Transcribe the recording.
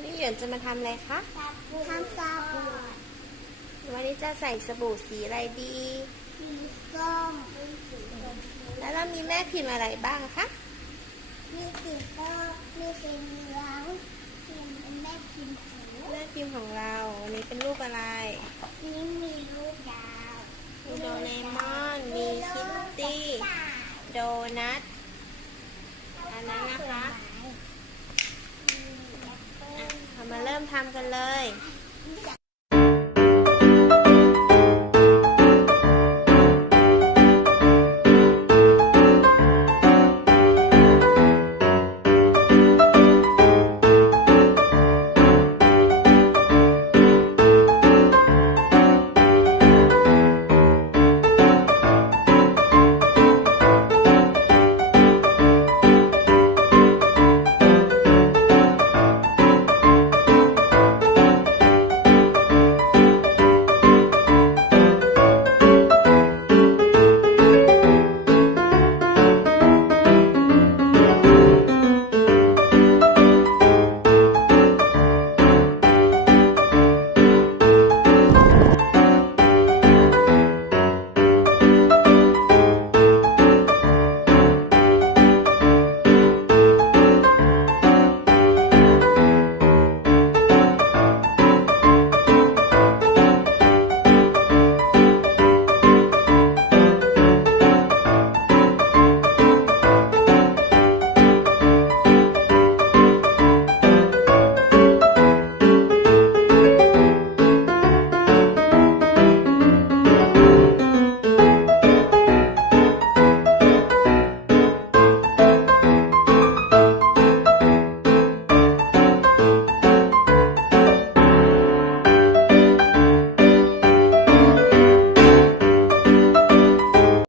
วันนี้เหยินจะมาทำอะไรคะทำซาบู่วันนี้จะใส่สบู่สีอะไรดีสีส้มแล้วเรามีแม่พิมพ์อะไรบ้างคะมีสีส้มมีสีเหลืองสีเป็นแม่พิมพ์หูแม่พิมพ์ของเราวันนี้เป็นรูปอะไรนี่มีรูปดาวมีโดเรมอนมีคิตตี้โดนัทอันนั้นนะคะ อะเรามาเริ่ม ทำกันเลย